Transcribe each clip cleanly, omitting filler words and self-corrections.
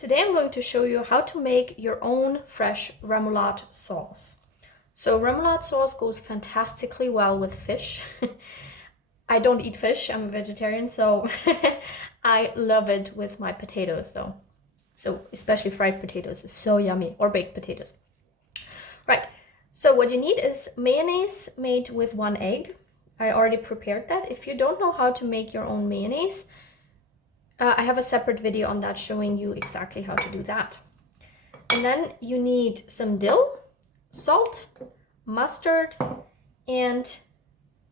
Today I'm going to show you how to make your own fresh remoulade sauce. So remoulade sauce goes fantastically well with fish. I don't eat fish, I'm a vegetarian, so I love it with my potatoes though. So especially fried potatoes, it's so yummy, or baked potatoes. Right, so what you need is mayonnaise made with 1 egg. I already prepared that. If you don't know how to make your own mayonnaise, I have a separate video on that showing you exactly how to do that. And then you need some dill, salt, mustard, and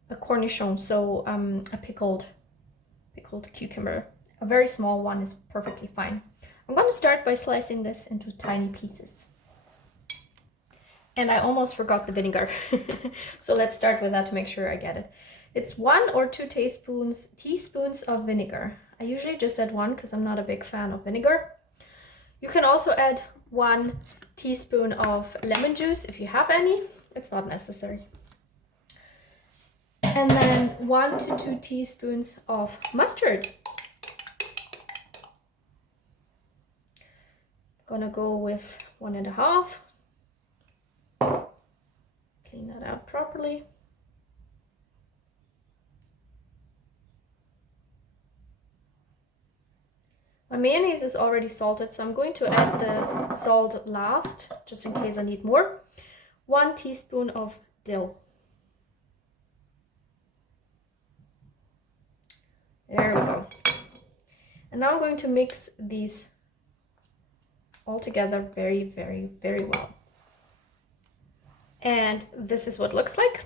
a cornichon, so a pickled cucumber. A very small one is perfectly fine. I'm going to start by slicing this into tiny pieces. And I almost forgot the vinegar. So let's start with that to make sure I get it. It's 1 or 2 teaspoons of vinegar. I usually just add 1 because I'm not a big fan of vinegar. You can also add 1 teaspoon of lemon juice if you have any. It's not necessary. And then 1 to 2 teaspoons of mustard. Gonna go with 1.5. Clean that out properly. My mayonnaise is already salted, so I'm going to add the salt last, just in case I need more. 1 teaspoon of dill. There we go. And now I'm going to mix these all together very, very, very well. And this is what it looks like.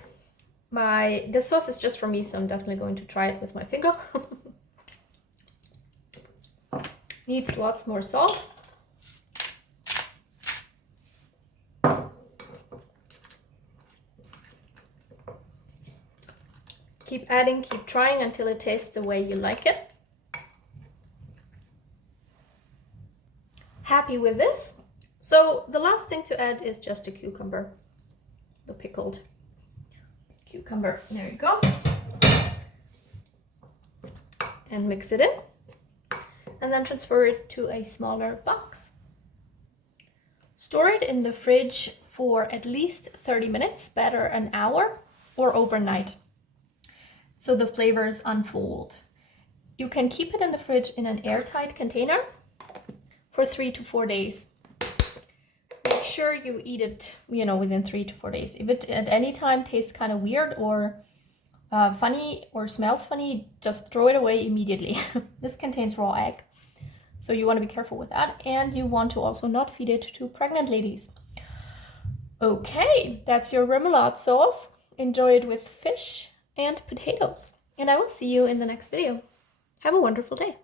This sauce is just for me, so I'm definitely going to try it with my finger. Needs lots more salt. Keep adding, keep trying until it tastes the way you like it. Happy with this? So the last thing to add is just a cucumber, the pickled cucumber. There you go. And mix it in. And then transfer it to a smaller box. Store it in the fridge for at least 30 minutes, better an hour, or overnight, so the flavors unfold. You can keep it in the fridge in an airtight container for 3 to 4 days. Make sure you eat it, within 3 to 4 days. If it at any time tastes kind of weird or funny or smells funny, just throw it away immediately. This contains raw egg, so you want to be careful with that, and you want to also not feed it to pregnant ladies. Okay, that's your remoulade sauce. Enjoy it with fish and potatoes, and I will see you in the next video. Have a wonderful day.